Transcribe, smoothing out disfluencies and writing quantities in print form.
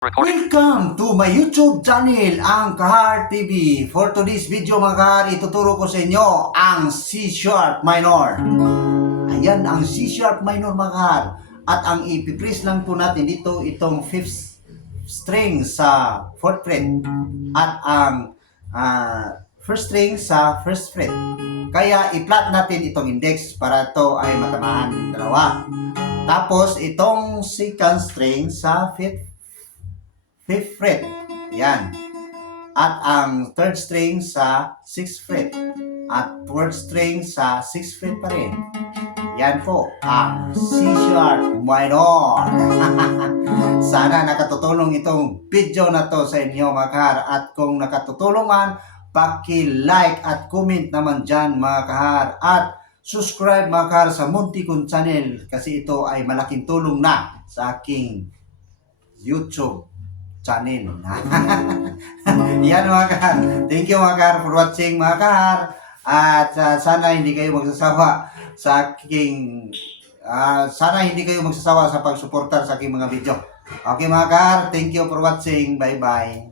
Recording. Welcome to my YouTube channel, ang Kahar TV. For today's video mga kahar, ituturo ko sa inyo ang C-sharp minor. Ayan ang C-sharp minor mga kahar. At ang ipipress lang po natin dito itong 5th string sa 4th fret. At ang first string sa 1st fret. Kaya i-flat natin itong index para ito ay matamaan dalawa. Tapos itong second string sa 5th fret. Yan. At ang third string sa 6th fret. At fourth string sa 6th fret pa rin. Yan po ang C-sharp minor. Sana nakatutulong itong video na to sa inyo mga kahar. At kung nakatutulong man, paki-like at comment naman dyan mga kahar. At subscribe mga kahar sa Munti Kong channel kasi ito ay malaking tulong na sa aking YouTube channel. Yan mga kahar. Thank you mga kahar for watching mga kahar. At sana hindi kayo magsasawa sa aking sa pagsuportar sa aking mga video. Okay mga kahar, thank you for watching. Bye bye.